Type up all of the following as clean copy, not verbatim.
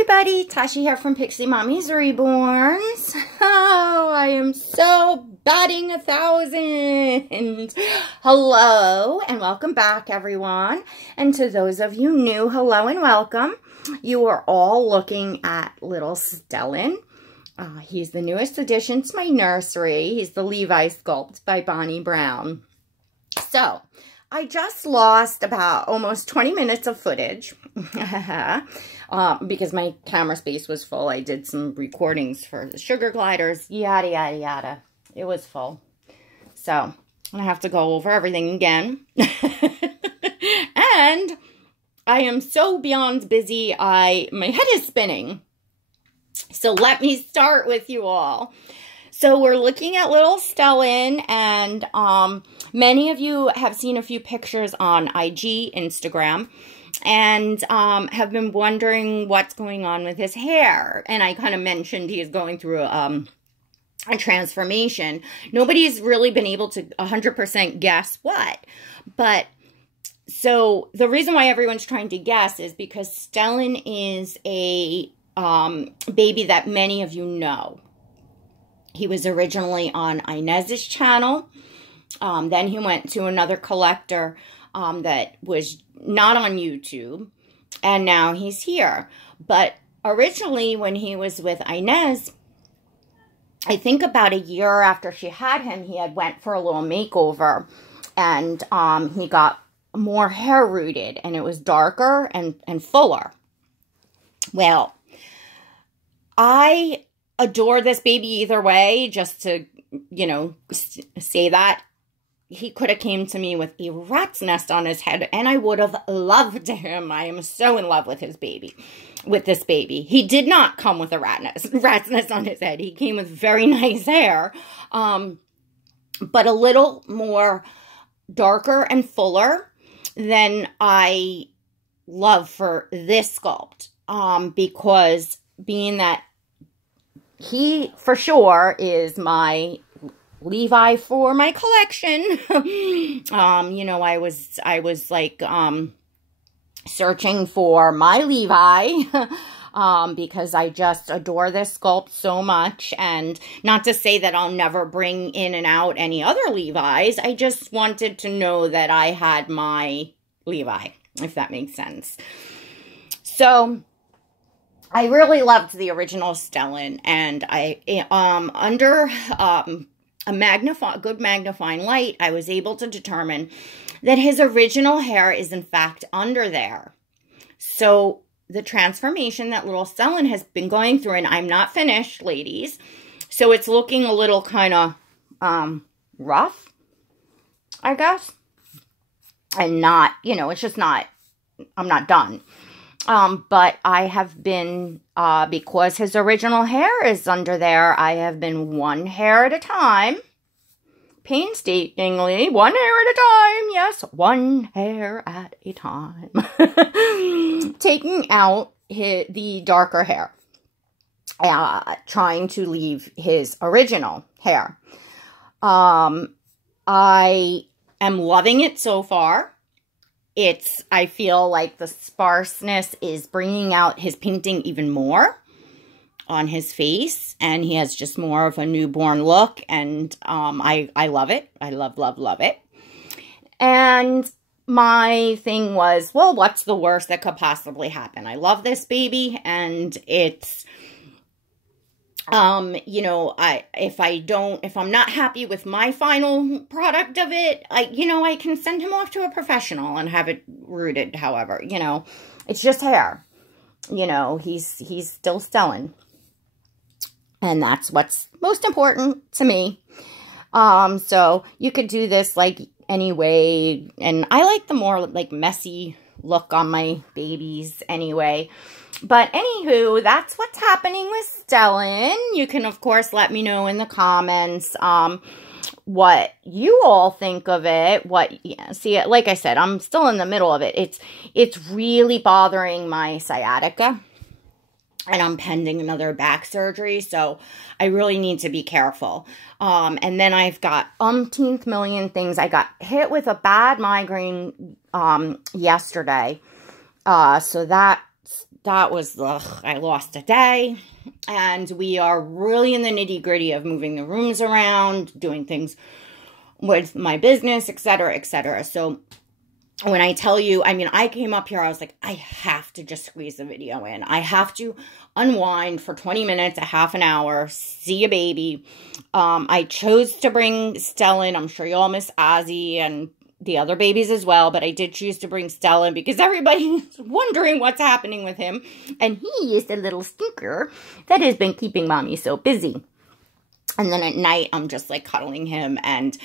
everybody, Tasha here from Pixie Mommy's Reborns. Oh, I am so batting 1,000. Hello and welcome back, everyone. And to those of you new, hello and welcome. You are all looking at little Stellan. He's the newest addition to my nursery. He's the Levi sculpt by Bonnie Brown. So, I just lost about almost 20 minutes of footage because my camera space was full. I did some recordings for the sugar gliders, yada, yada, yada. It was full. So, I have to go over everything again. And I am so beyond busy, my head is spinning. So, let me start with you all. So we're looking at little Stellan, and many of you have seen a few pictures on IG, Instagram, and have been wondering what's going on with his hair. And I kind of mentioned he is going through a transformation. Nobody's really been able to 100% guess what. But so the reason why everyone's trying to guess is because Stellan is a baby that many of you know. He was originally on Inez's channel. Then he went to another collector that was not on YouTube. And now he's here. But originally when he was with Inez, I think about a year after she had him, he had went for a little makeover. And he got more hair rooted. And it was darker and fuller. Well, I adore this baby either way, just to, you know, say that. He could have came to me with a rat's nest on his head, and I would have loved him. I am so in love with his baby, with this baby. He did not come with a rat's nest on his head. He came with very nice hair, but a little more darker and fuller than I love for this sculpt, because being that he, for sure, is my Levi for my collection. You know, I was like, searching for my Levi, because I just adore this sculpt so much. And not to say that I'll never bring in and out any other Levi's. I just wanted to know that I had my Levi, if that makes sense. So I really loved the original Stellan, and I, under a good magnifying light, I was able to determine that his original hair is in fact under there. So the transformation that little Stellan has been going through, and I'm not finished, ladies, so it's looking a little kind of rough, I guess, and not, you know, it's just not, I'm not done. But I have been, because his original hair is under there, I have been one hair at a time, painstakingly, one hair at a time, yes, one hair at a time, taking out the darker hair, trying to leave his original hair. I am loving it so far. I feel like the sparseness is bringing out his painting even more on his face, and he has just more of a newborn look, and I love it. I love it. And my thing was, well, what's the worst that could possibly happen? I love this baby, and it's, you know, if I'm not happy with my final product of it, I can send him off to a professional and have it rooted. However, you know, it's just hair, you know, he's still Stellan, and that's what's most important to me. So you could do this like anyway, and I like the more like messy look on my babies anyway. But anywho, that's what's happening with Stellan. You can, of course, let me know in the comments what you all think of it. See, like I said, I'm still in the middle of it. It's really bothering my sciatica, and I'm pending another back surgery, so I really need to be careful. And then I've got umpteenth million things. I got hit with a bad migraine yesterday, so that that was, I lost a day. And we are really in the nitty gritty of moving the rooms around, doing things with my business, etc., etc. So when I tell you, I mean, I came up here, I was like, I have to just squeeze the video in. I have to unwind for 20 minutes, a half an hour, see a baby. I chose to bring Stellan. I'm sure you all miss Ozzy and the other babies as well, but I did choose to bring Stellan because everybody's wondering what's happening with him. And he is the little stinker that has been keeping mommy so busy. And then at night, I'm just like cuddling him, and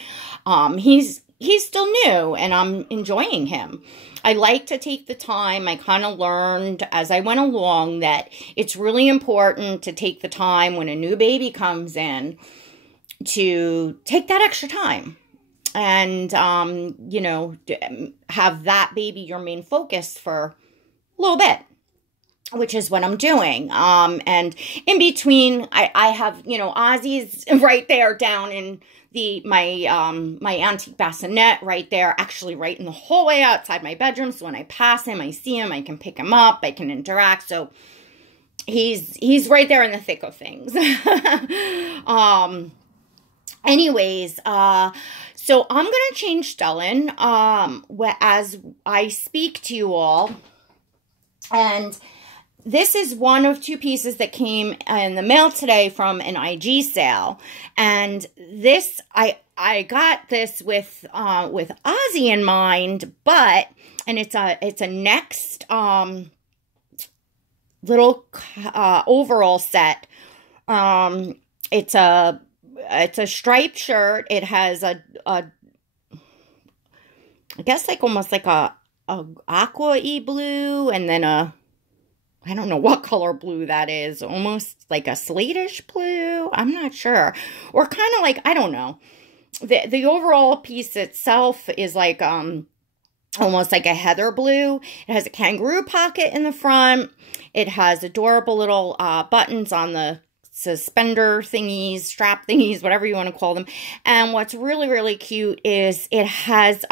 he's still new, and I'm enjoying him. I like to take the time. I kind of learned as I went along that it's really important to take the time when a new baby comes in to take that extra time. And, you know, have that baby your main focus for a little bit, which is what I'm doing. And in between, I have, you know, Ozzy's right there down in my antique bassinet right there, actually right in the hallway outside my bedroom. So when I pass him, I see him, I can pick him up, I can interact. So he's right there in the thick of things. Anyways, so I'm going to change Stellan, as I speak to you all. And this is one of two pieces that came in the mail today from an IG sale. And this, I got this with Ozzy in mind, and it's a next, little, overall set. It's a striped shirt. It has I guess like almost like a aqua-y blue, and then I don't know what color blue that is. Almost like a slatish blue. I'm not sure. Or kind of like, I don't know. The overall piece itself is like almost like a heather blue. It has a kangaroo pocket in the front. It has adorable little buttons on the suspender thingies, strap thingies, whatever you want to call them. And what's really, really cute is it has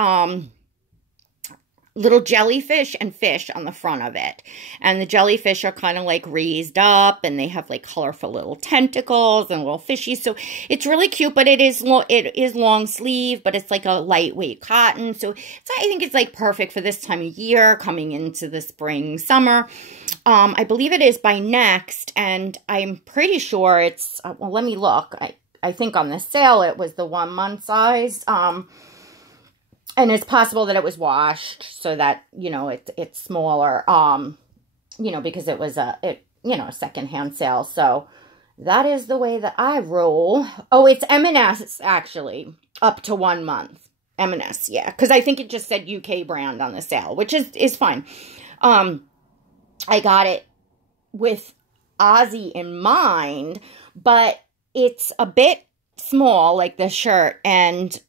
little jellyfish and fish on the front of it. And the jellyfish are kind of like raised up, and they have like colorful little tentacles and little fishies. So it's really cute, but it is long sleeve, but it's like a lightweight cotton. So I think it's like perfect for this time of year, coming into the spring, summer. I believe it is by Next, and I'm pretty sure it's, well, let me look. I think on the sale it was the 1 month size. And it's possible that it was washed so that, you know, it's smaller, you know, because it was a secondhand sale. So that is the way that I roll. Oh, it's M&S actually, up to 1 month. M&S, yeah. Because I think it just said UK brand on the sale, which is fine. I got it with Ozzy in mind, but it's a bit small, like the shirt, and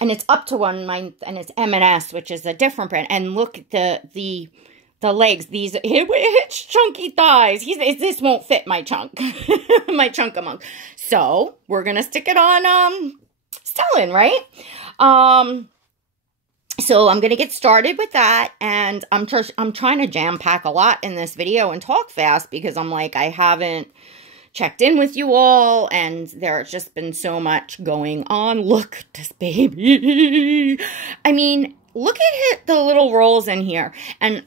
it's up to 1 month, and it's M&S, which is a different brand. And look at the legs. These, it's chunky thighs. This won't fit my chunk, my chunk-a-monk. So we're gonna stick it on Stellan, right? So I'm gonna get started with that, and I'm trying to jam pack a lot in this video and talk fast because I'm like, I haven't checked in with you all, and there's just been so much going on. Look at this baby. I mean, look at the little rolls in here. And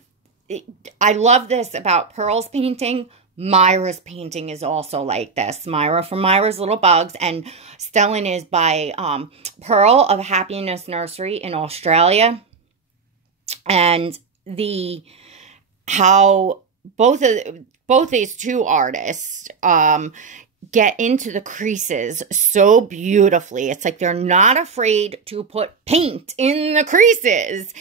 I love this about Pearl's painting. Myra's painting is also like this. Myra from Myra's Little Bugs, and Stellan is by Pearl of Happiness Nursery in Australia. And how both these two artists get into the creases so beautifully. It's like they're not afraid to put paint in the creases.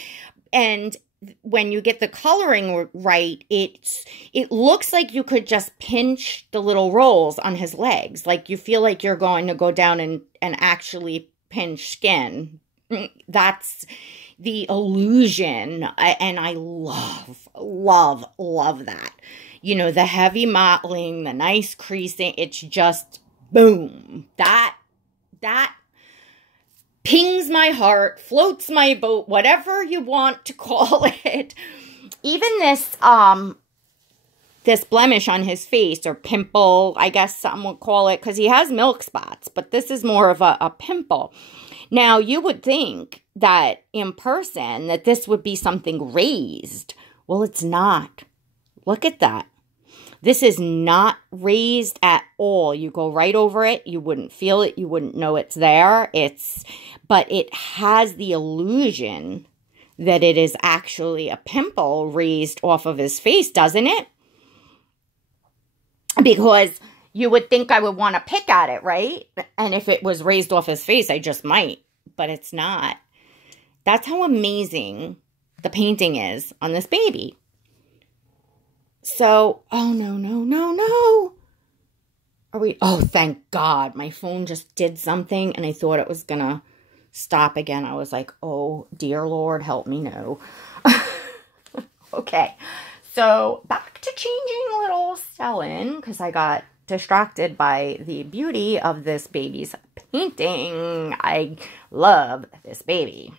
And when you get the coloring right, it looks like you could just pinch the little rolls on his legs. Like you feel like you're going to go down and actually pinch skin. That's the illusion. And I love, love, love that. You know, the heavy mottling, the nice creasing, it's just boom. That pings my heart, floats my boat, whatever you want to call it. Even this this blemish on his face, or pimple, I guess some would call it, because he has milk spots, but this is more of a pimple. Now, you would think that in person that this would be something raised. Well, it's not. Look at that. This is not raised at all. You go right over it. You wouldn't feel it. You wouldn't know it's there. But it has the illusion that it is actually a pimple raised off of his face, doesn't it? Because you would think I would want to pick at it, right? And if it was raised off his face, I just might. But it's not. That's how amazing the painting is on this baby. So, oh, no. Oh, thank God. My phone just did something, and I thought it was going to stop again. I was like, oh, dear Lord, help me, no. Okay. So, back to changing little Stellan, because I got distracted by the beauty of this baby's painting. I love this baby.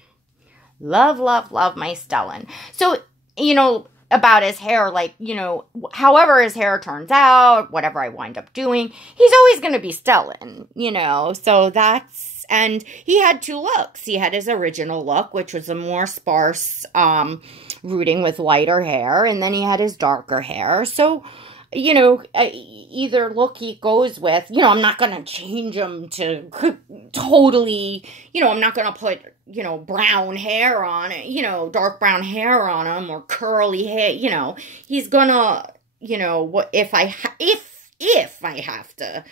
Love my Stellan. So, about his hair, however his hair turns out, whatever I wind up doing, he's always going to be Stellan, so and he had two looks. He had his original look, which was a more sparse, rooting with lighter hair, and then he had his darker hair. So, either look he goes with, I'm not going to change him to totally, I'm not going to put, brown hair on it, dark brown hair on him, or curly hair, he's gonna, if I have to,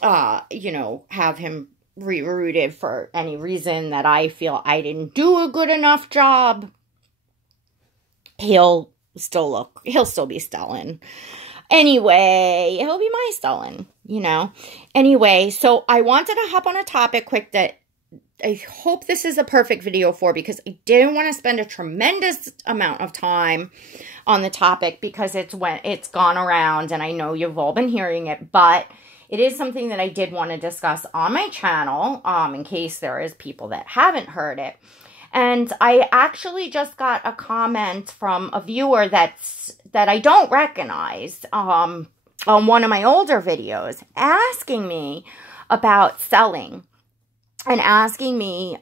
have him rerouted for any reason that I feel I didn't do a good enough job, he'll still be Stellan. Anyway, he'll be my Stellan, Anyway, so I wanted to hop on a topic quick that I hope this is a perfect video for, because I didn't want to spend a tremendous amount of time on the topic, because it's gone around and I know you've all been hearing it, but it is something that I did want to discuss on my channel, in case there is people that haven't heard it. And I actually just got a comment from a viewer that I don't recognize, on one of my older videos, asking me about selling, and asking me,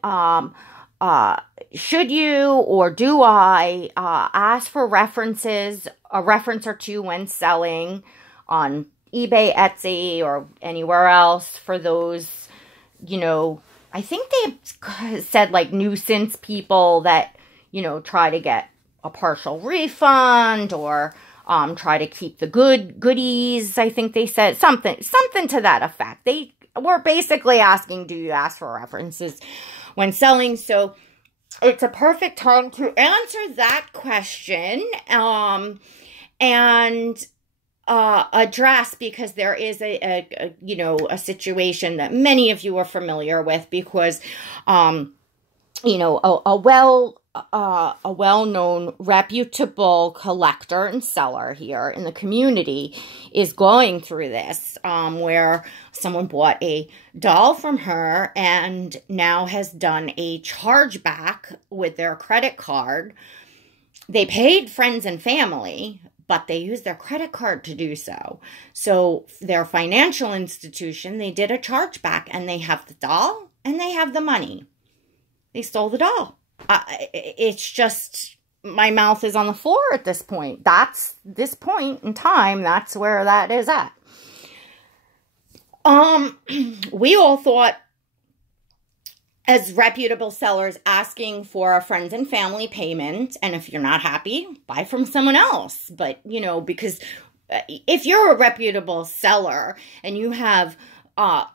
should you or do I ask for references, a reference or two when selling on eBay, Etsy, or anywhere else for those, I think they said nuisance people that, try to get a partial refund, or try to keep the goodies. I think they said something to that effect. They were basically asking, do you ask for references when selling? So it's a perfect time to answer that question, and address, because there is a situation that many of you are familiar with, because a well-known, reputable collector and seller here in the community is going through this, where someone bought a doll from her and now has done a chargeback with their credit card. They paid friends and family, but they used their credit card to do so. So their financial institution, they did a chargeback, and they have the doll and they have the money. They stole the doll. It's just, my mouth is on the floor at this point. That's this point in time. That's where that is at. We all thought, as reputable sellers, asking for a friends and family payment, and if you're not happy, buy from someone else. But, because if you're a reputable seller and you have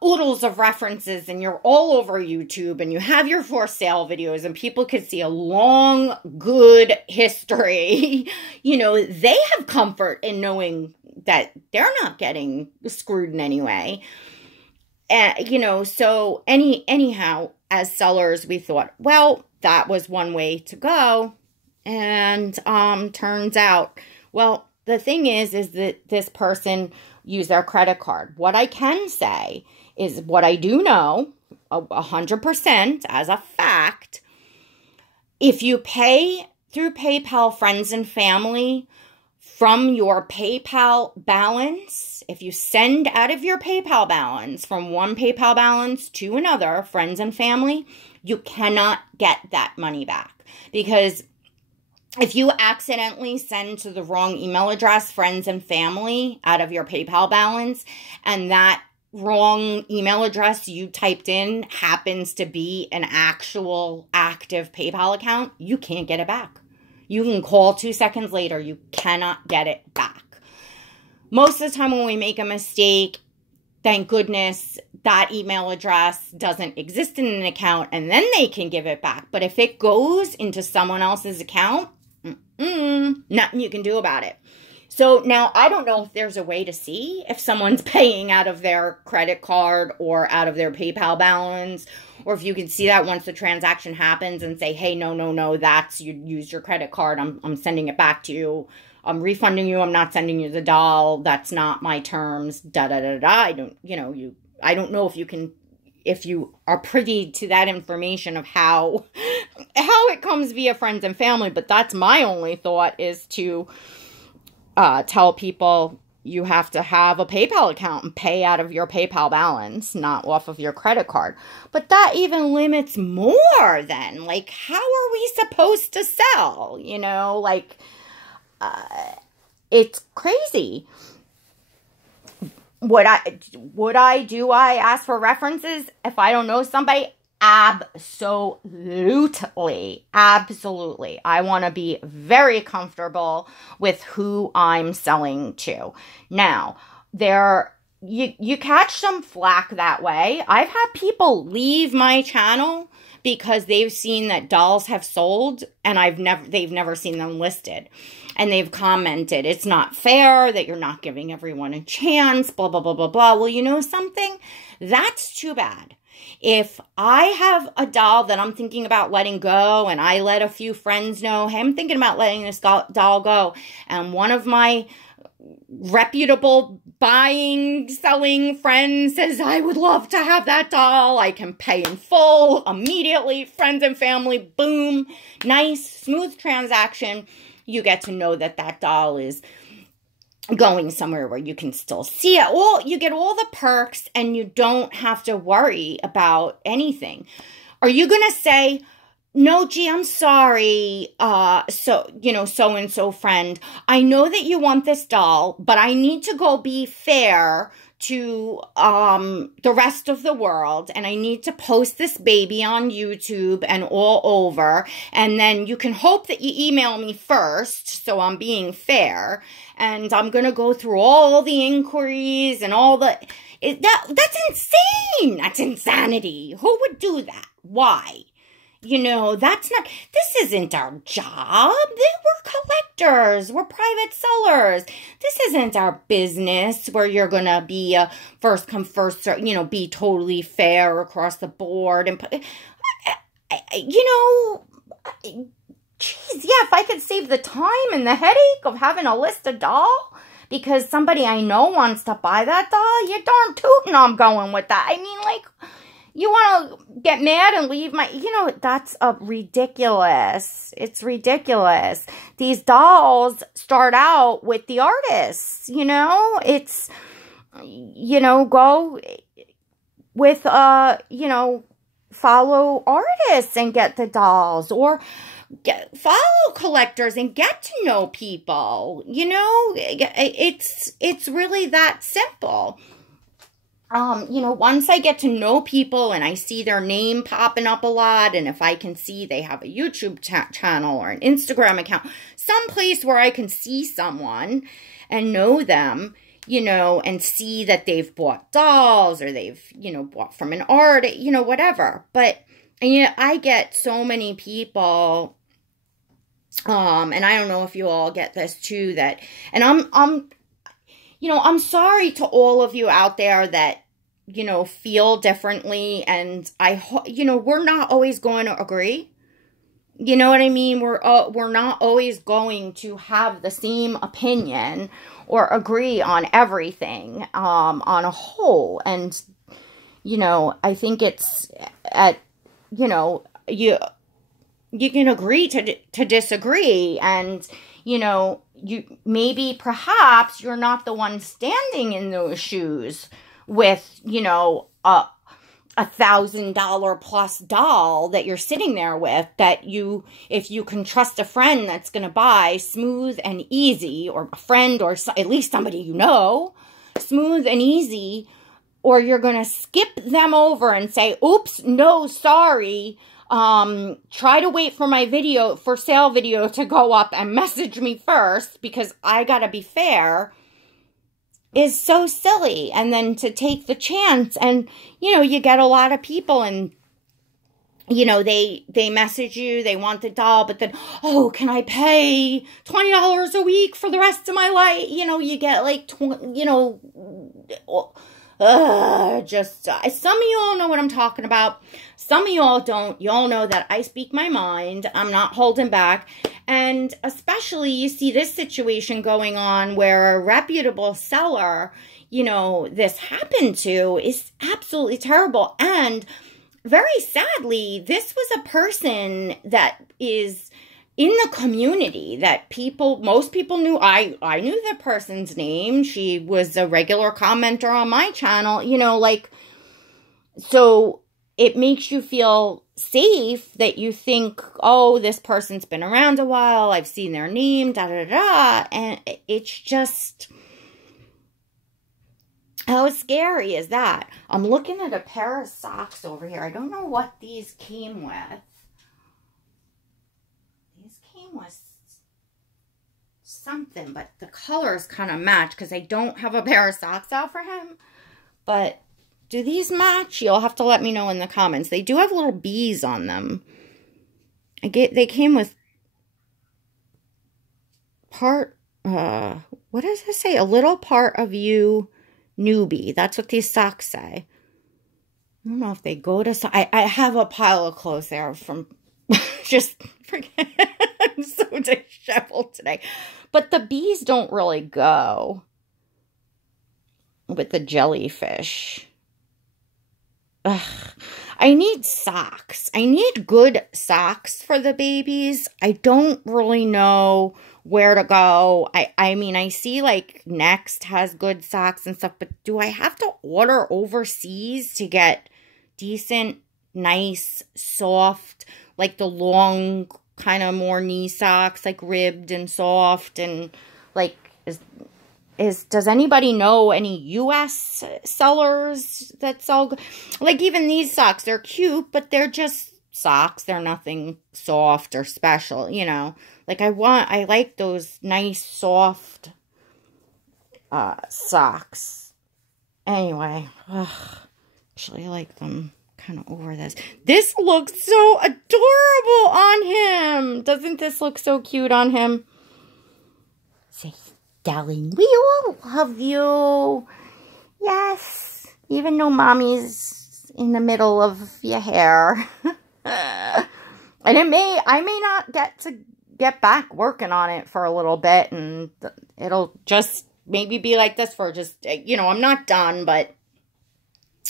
oodles of references and you're all over YouTube and you have your for sale videos and people could see a long, good history, they have comfort in knowing that they're not getting screwed in any way. So anyhow, as sellers, we thought, well, that was one way to go. And turns out, well, the thing is that this person used their credit card. What I can say is what I do know, 100% as a fact, if you pay through PayPal friends and family from your PayPal balance, if you send out of your PayPal balance from one PayPal balance to another, friends and family, you cannot get that money back. Because if you accidentally send to the wrong email address, friends and family, out of your PayPal balance, and that wrong email address you typed in happens to be an actual active PayPal account, you can't get it back. You can call 2 seconds later. You cannot get it back. Most of the time when we make a mistake, thank goodness that email address doesn't exist in an account, and then they can give it back. But if it goes into someone else's account, nothing you can do about it. So now I don't know if there's a way to see if someone's paying out of their credit card or out of their PayPal balance, or if you can see that once the transaction happens and say, hey, no, that's, you used your credit card. I'm sending it back to you. I'm refunding you. I'm not sending you the doll. That's not my terms. I don't know if you are privy to that information of how it comes via friends and family, but that's my only thought, is to tell people you have to have a PayPal account and pay out of your PayPal balance, not off of your credit card. But that even limits more then. Like, how are we supposed to sell? It's crazy. Would I ask for references if I don't know somebody? Absolutely. I want to be very comfortable with who I'm selling to. Now, you catch some flack that way. I've had people leave my channel because they've seen that dolls have sold and they've never seen them listed. And they've commented, it's not fair that you're not giving everyone a chance, blah, blah, blah, blah, blah. Well, you know something? That's too bad. If I have a doll that I'm thinking about letting go, and I let a few friends know, hey, I'm thinking about letting this doll go, and one of my reputable buying, selling friends says, I would love to have that doll, I can pay in full immediately, friends and family, boom, nice, smooth transaction. You get to know that that doll is going somewhere where you can still see it. You get all the perks, and you don't have to worry about anything. Are you going to say, no, gee, I'm sorry, so-and-so friend, I know that you want this doll, but I need to go be fair to the rest of the world, and I need to post this baby on YouTube and all over, and then you can hope that you email me first, so I'm being fair, and I'm going to go through all the inquiries and all the... That's insane! That's insanity! Who would do that? Why? That's not... This isn't our job. We're collectors. We're private sellers. This isn't our business where you're going to be a first come, first serve, be totally fair across the board. And, geez, yeah, if I could save the time and the headache of having a list of doll because somebody I know wants to buy that doll, you're darn tootin' I'm going with that. I mean, you want to get mad and leave my... that's ridiculous. It's ridiculous. These dolls start out with the artists, It's, go with, follow artists and get the dolls. Or follow collectors and get to know people. It's really that simple. Once I get to know people and I see their name popping up a lot, and if I can see they have a YouTube channel or an Instagram account, someplace where I can see someone and know them, and see that they've bought dolls or they've, bought from an art, whatever. But, I get so many people, and I don't know if you all get this too, that, and I'm sorry to all of you out there that, feel differently, and we're not always going to agree. You know what I mean? We're not always going to have the same opinion or agree on everything, on a whole. And, I think it's you can agree to disagree, and, you know, perhaps you're not the one standing in those shoes with, you know, a $1,000 plus doll that you're sitting there with, that if you can trust a friend that's going to buy Smooth and Easy, or a friend, or at least somebody you know, Smooth and Easy, or you're going to skip them over and say, oops, no, sorry, try to wait for my for sale video to go up and message me first because I got to be fair, is so silly. And then to take the chance, and, you know, you get a lot of people, and, you know, they message you, they want the doll, but then, oh, can I pay $20 a week for the rest of my life? You know, you get like, you know, some of you all know what I'm talking about. Some of you all don't. You all know that I speak my mind. I'm not holding back. And especially you see this situation going on where a reputable seller, you know, this happened to, is absolutely terrible. And very sadly, this was a person that is in the community that most people knew. I knew the person's name. She was a regular commenter on my channel, you know, like, so it makes you feel safe that you think, oh, this person's been around a while, I've seen their name, da-da-da, and it's just, how scary is that? I'm looking at a pair of socks over here. I don't know what these came with. These came with something, but the colors kind of match because I don't have a pair of socks out for him, but do these match? You'll have to let me know in the comments. They do have little bees on them. They came with what does it say? A little part of you, newbie. That's what these socks say. I don't know if they go to... I have a pile of clothes there from... just forget. I'm so disheveled today. But the bees don't really go with the jellyfish. Ugh. I need socks. I need good socks for the babies. I don't really know where to go. I mean, I see like Next has good socks and stuff, but do I have to order overseas to get decent, nice, soft, like the long kind of more knee socks, like ribbed and soft, and like does anybody know any U.S. sellers that sell, like even these socks, they're cute, but they're just socks. They're nothing soft or special, you know. Like I like those nice, soft socks. Anyway, actually I like them kind of over this. This looks so adorable on him. Doesn't this look so cute on him? Say, Stellan, we all love you. Yes. Even though mommy's in the middle of your hair. And I may not get back working on it for a little bit, and it'll just maybe be like this for just, you know, I'm not done, but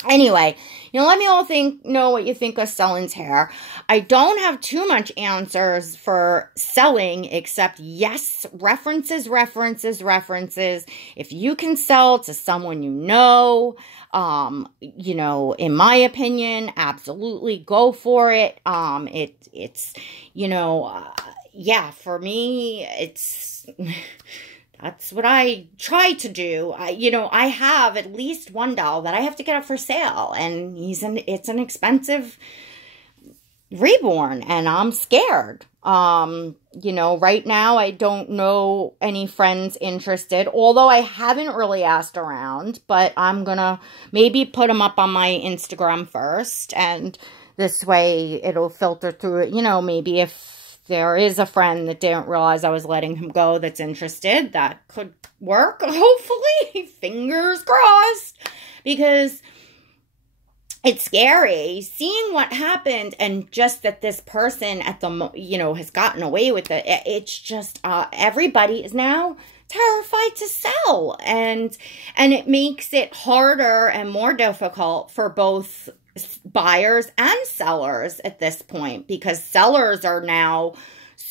anyway, you know, let me all know what you think of Stellan's hair. I don't have too much answers for selling, except yes, references. If you can sell to someone you know, in my opinion, absolutely go for it. It's, you know, yeah, for me, it's... That's what I try to do. I have at least one doll that I have to get up for sale, and it's an expensive reborn, and I'm scared. Right now I don't know any friends interested, although I haven't really asked around, but I'm gonna maybe put them up on my Instagram first, and this way it'll filter through it. You know, maybe if there is a friend that didn't realize I was letting him go that's interested, that could work, hopefully. Fingers crossed. Because it's scary seeing what happened, and just that this person has gotten away with it. It's just, everybody is now terrified to sell. And it makes it harder and more difficult for both buyers and sellers at this point, because sellers are now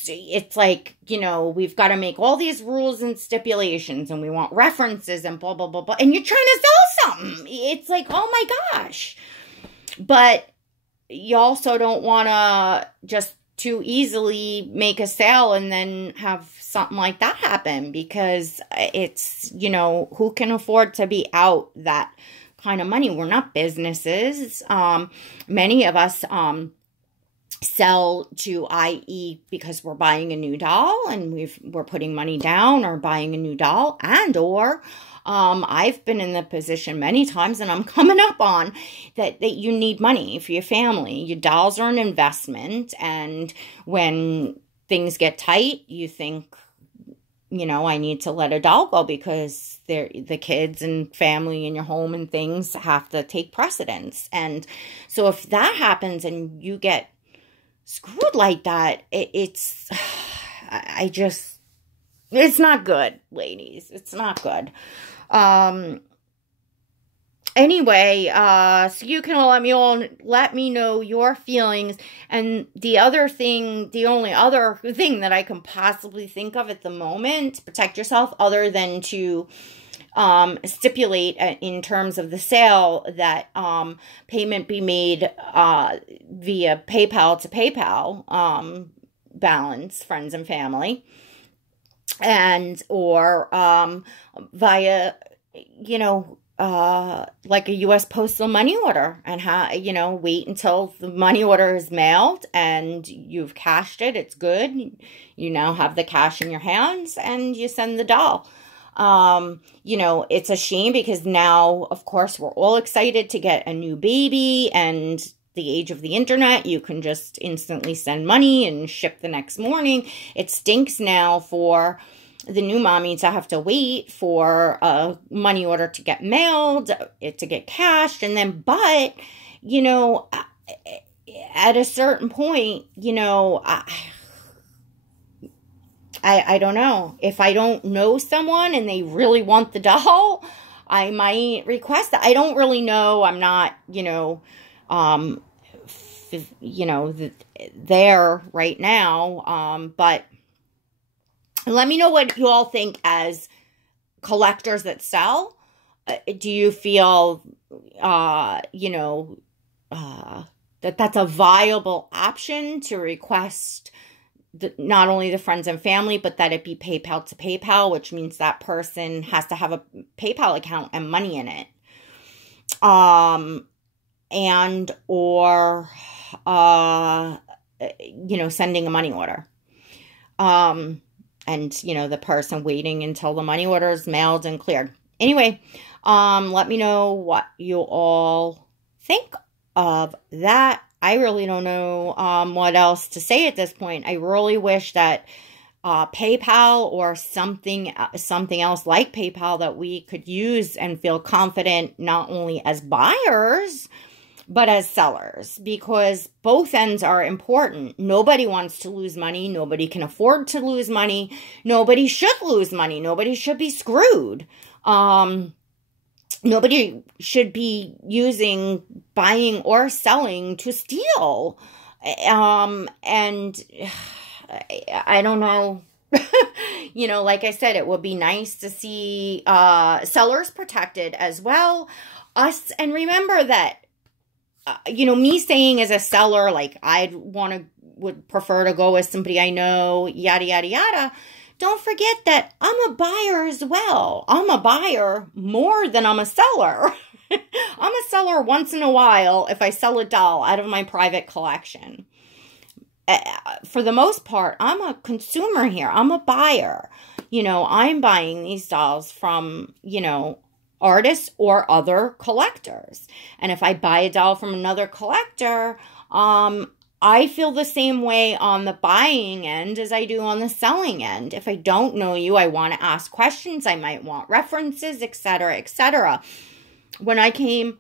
it's like, we've got to make all these rules and stipulations, and we want references and blah, blah, blah, blah. And you're trying to sell something. It's like, oh my gosh. But you also don't want to just too easily make a sale and then have something like that happen, because it's, who can afford to be out that kind of money? We're not businesses. Many of us, sell to, i.e., because we're buying a new doll and we're putting money down, or buying a new doll, and or I've been in the position many times, and I'm coming up on that you need money for your family. Your dolls are an investment, and when things get tight, you think, I need to let a doll go because the kids and family and your home and things have to take precedence. And so if that happens and you get screwed like that, it's not good, ladies. It's not good. Anyway, so you can let me know your feelings. And the only other thing that I can possibly think of at the moment to protect yourself, other than to stipulate in terms of the sale that payment be made via PayPal to PayPal balance, friends and family, and or via, like a U.S. postal money order, and wait until the money order is mailed and you've cashed it. It's good. You now have the cash in your hands and you send the doll. It's a shame because now, of course, we're all excited to get a new baby, and the age of the internet, you can just instantly send money and ship the next morning. It stinks now for the new mommy to have to wait for a money order to get mailed, it to get cashed, and then, but, at a certain point, I don't know. If I don't know someone and they really want the doll, I might request it. I don't really know. I'm not, there right now. But let me know what you all think as collectors that sell. Do you feel, that that's a viable option to request not only the friends and family, but that it be PayPal to PayPal, which means that person has to have a PayPal account and money in it. And or, sending a money order. And, the person waiting until the money order is mailed and cleared. Anyway, let me know what you all think of that. I really don't know what else to say at this point. I really wish that PayPal or something else like PayPal that we could use and feel confident not only as buyers, but as sellers, because both ends are important. Nobody wants to lose money. Nobody can afford to lose money. Nobody should lose money. Nobody should be screwed. Nobody should be using buying or selling to steal. And I don't know, like I said, it would be nice to see sellers protected as well. And remember that, me saying as a seller, like would prefer to go with somebody I know, yada, yada, yada. Don't forget that I'm a buyer as well. I'm a buyer more than I'm a seller. I'm a seller once in a while if I sell a doll out of my private collection. For the most part, I'm a consumer here. I'm a buyer. I'm buying these dolls from, artists or other collectors. And if I buy a doll from another collector, I feel the same way on the buying end as I do on the selling end. If I don't know you, I want to ask questions. I might want references, etc., etc. When I came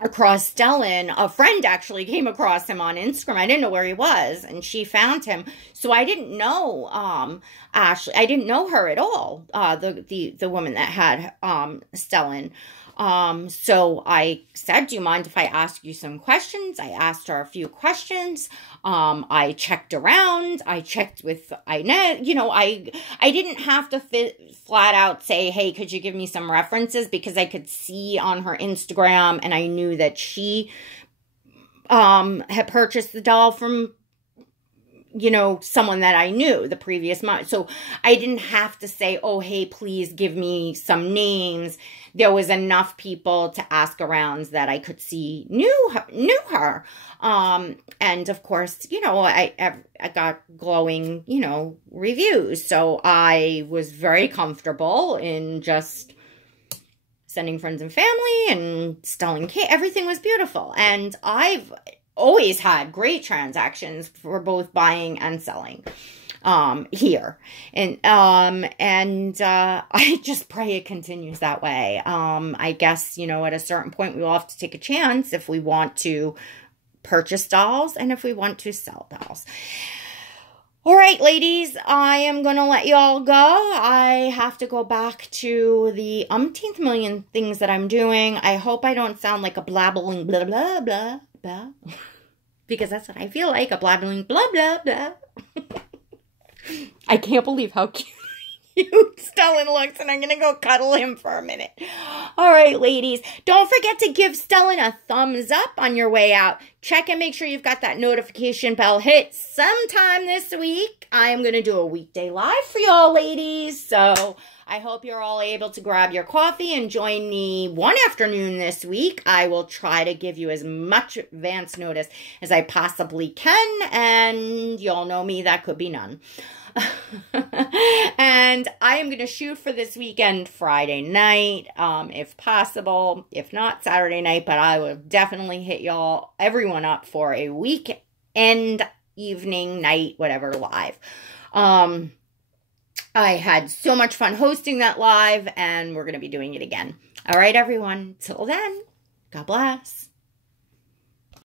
across Stellan. A friend actually came across him on Instagram. I didn't know where he was, and she found him. So I didn't know Ashley. I didn't know her at all. The woman that had Stellan. So I said, do you mind if I ask you some questions? I asked her a few questions. I checked around. I checked with Inez. You know, I didn't have to flat out say, hey, could you give me some references? Because I could see on her Instagram, and I knew that she had purchased the doll from, you know, someone that I knew the previous month. So I didn't have to say, oh, hey, please give me some names. There was enough people to ask around that I could see knew her. And of course, you know, I got glowing, you know, reviews. So I was very comfortable in just sending friends and family and selling cake. Everything was beautiful. And I've always had great transactions for both buying and selling here. And I just pray it continues that way. I guess, you know, at a certain point we will have to take a chance if we want to purchase dolls and if we want to sell dolls. All right, ladies, I am going to let you all go. I have to go back to the umpteenth million things that I'm doing. I hope I don't sound like a blabbling blah, blah, blah, blah. Because that's what I feel like, a blabbling blah, blah, blah. I can't believe how cute Stellan looks, and I'm going to go cuddle him for a minute. All right, ladies, don't forget to give Stellan a thumbs up on your way out. Check and make sure you've got that notification bell hit sometime this week. I am going to do a weekday live for y'all, ladies, so I hope you're all able to grab your coffee and join me one afternoon this week. I will try to give you as much advance notice as I possibly can, and y'all know me, that could be none. And I am going to shoot for this weekend Friday night, if possible, if not Saturday night, but I will definitely hit y'all, everyone up for a weekend, evening, night, whatever, live. I had so much fun hosting that live, and we're going to be doing it again. All right, everyone. Till then, God bless.